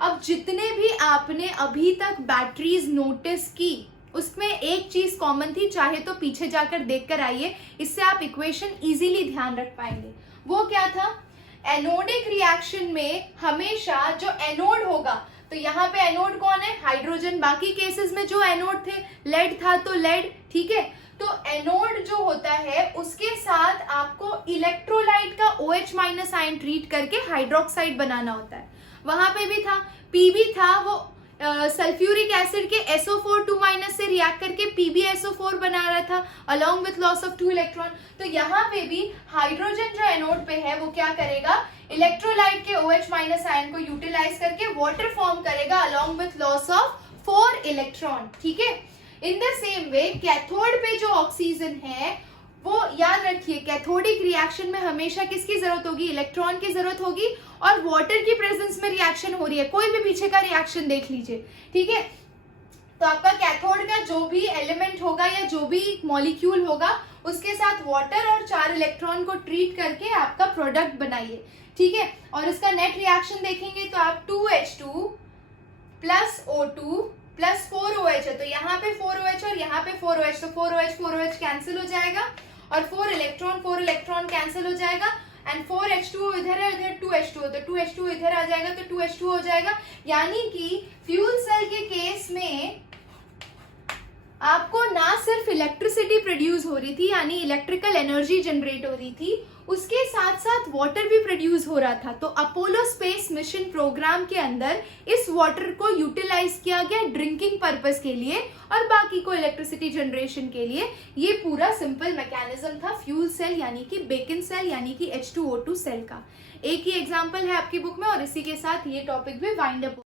अब जितने भी आपने अभी तक बैटरीज नोटिस की उसमें एक चीज कॉमन थी, चाहे तो पीछे जाकर देख कर आइए, इससे आप इक्वेशन इजीली ध्यान रख पाएंगे। वो क्या था? एनोडिक रिएक्शन में हमेशा जो एनोड होगा, तो यहाँ पे एनोड कौन है? हाइड्रोजन। बाकी केसेस में जो एनोड थे, लेड था तो लेड, ठीक है। तो एनोड जो होता है उसके साथ आपको इलेक्ट्रोलाइट का OH- आयन ट्रीट करके हाइड्रोक्साइड बनाना होता है। वहां पे भी था, पीबी था, वो सल्फ्यूरिक एसिड के SO4 2- से रिएक्ट करके PbSO4 बना रहा था along with loss of 2 electron. तो यहाँ पे भी हाइड्रोजन जो एनोड पे है वो क्या करेगा? इलेक्ट्रोलाइट के OH- आयन को यूटिलाइज करके वाटर फॉर्म करेगा along with loss of 4 electron, ठीक है। In the same way cathode पे जो ऑक्सीजन है वो याद रखिए, कैथोडिक रिएक्शन में हमेशा किसकी जरूरत होगी? इलेक्ट्रॉन की जरूरत होगी और वाटर की प्रेजेंस में रिएक्शन हो रही है। कोई भी पीछे का रिएक्शन देख लीजिए, ठीक है। तो आपका कैथोड का जो भी एलिमेंट होगा या जो भी मॉलिक्यूल होगा उसके साथ वाटर और 4 इलेक्ट्रॉन को ट्रीट करके आपका प्रोडक्ट बनाइए, ठीक है। और इसका नेट रिएक्शन देखेंगे तो आप 2H2 plus O2 plus 4OH है, तो यहाँ पे 4OH और यहाँ पे 4OH, तो 4OH कैंसिल हो जाएगा और 4 इलेक्ट्रॉन कैंसिल हो जाएगा एंड 4H2 इधर है, इधर 2H2, तो 2H2 इधर आ जाएगा तो 2H2 हो जाएगा। यानी कि फ्यूल सेल के केस में आपको ना सिर्फ इलेक्ट्रिसिटी प्रोड्यूस हो रही थी यानी इलेक्ट्रिकल एनर्जी जनरेट हो रही थी, उसके साथ साथ वाटर भी प्रोड्यूस हो रहा था। तो अपोलो स्पेस मिशन प्रोग्राम के अंदर इस वाटर को यूटिलाइज किया गया ड्रिंकिंग पर्पस के लिए और बाकी को इलेक्ट्रिसिटी जनरेशन के लिए। ये पूरा सिंपल मैकेनिज्म था फ्यूल सेल यानी कि बेकिन सेल यानी कि H2O2 सेल का। एक ही एग्जाम्पल है आपकी बुक में और इसी के साथ ये टॉपिक भी वाइंड अप